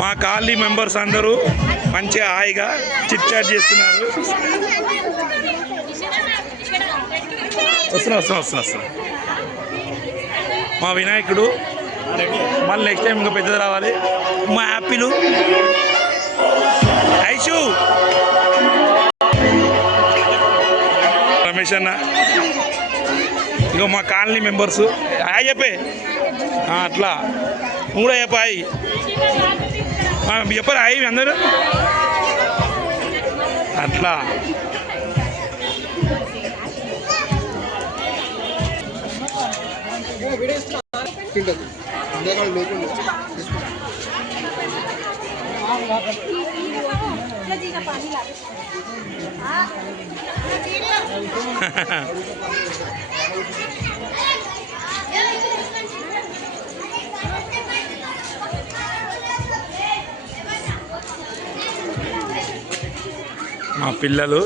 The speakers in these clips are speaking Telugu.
మా కాలనీ మెంబర్స్ అందరూ మంచిగా హాయిగా చిట్ చాట్ చేస్తున్నారు. వస్తున్నా మా వినాయకుడు మళ్ళీ నెక్స్ట్ టైం ఇంకా పెద్దది రావాలి. మా యాపిల్ ఐషు రమేష్ అన్న ఇక మా కాలనీ మెంబర్స్ హాయ్ చెప్పే అట్లా కూడా చెప్పాయి చెప్పరు హాయ్ అందరూ అట్లా. మా పిల్లలు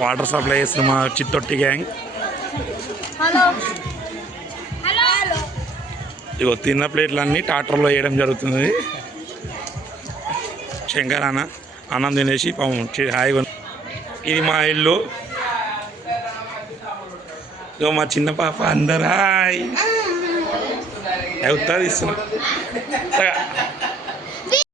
వాటర్ సప్లై చేస్తున్న మా చిత్తొట్టి గ్యాంగ్. ఇగో తిన్న ప్లేట్లన్నీ ట్రాక్టర్లో వేయడం జరుగుతుంది. శంకర్ అన్న అన్నం తినేసి హాయిగా. ఇది మా ఇల్లు. ఇగో మా చిన్న పాప అందరు హాయ్ అవుతుంది ఇస్తున్నా.